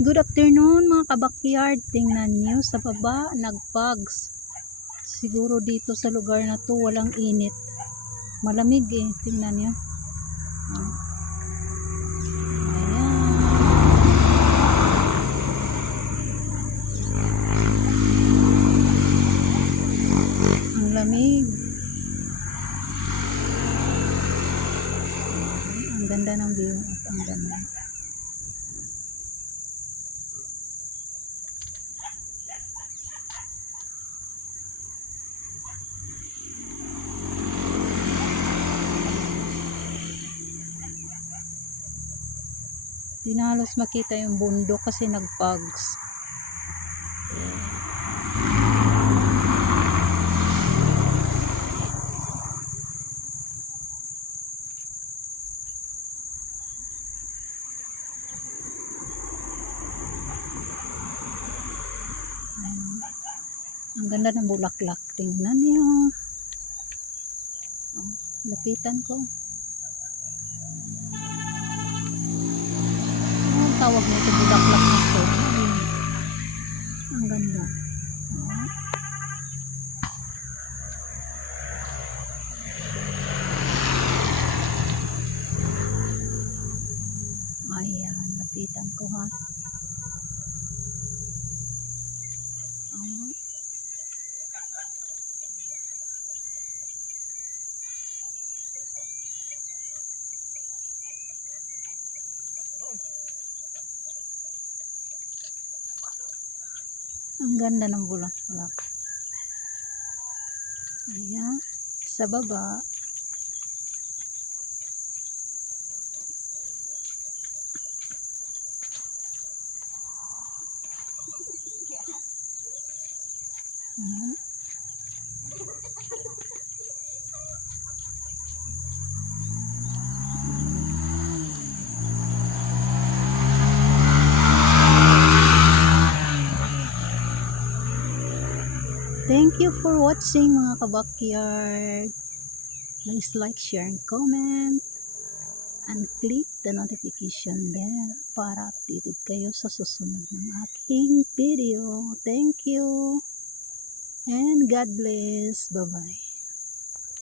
Good afternoon mga kabakyard. Tingnan nyo sa baba, nagbugs. Siguro dito sa lugar na to walang init. Malamig eh. Tingnan nyo. Ayan. Ang lamig. Ang ganda ng view at ang ganda. Di na halos makita yung bundok kasi nagpugs. Ang ganda ng bulaklak. Tingnan niyo. Oh, lapitan ko. Tawag nito bulaklak nito. Ayun. Ang ganda. Ayan, lapitan ko ha. Ang ganda ng bulaklak. Ayan. Sa baba. Ayan. Thank you for watching mga kabakyard. Please like, share, and comment. And click the notification bell para updated kayo sa susunod ng aking video. Thank you. And God bless. Bye-bye.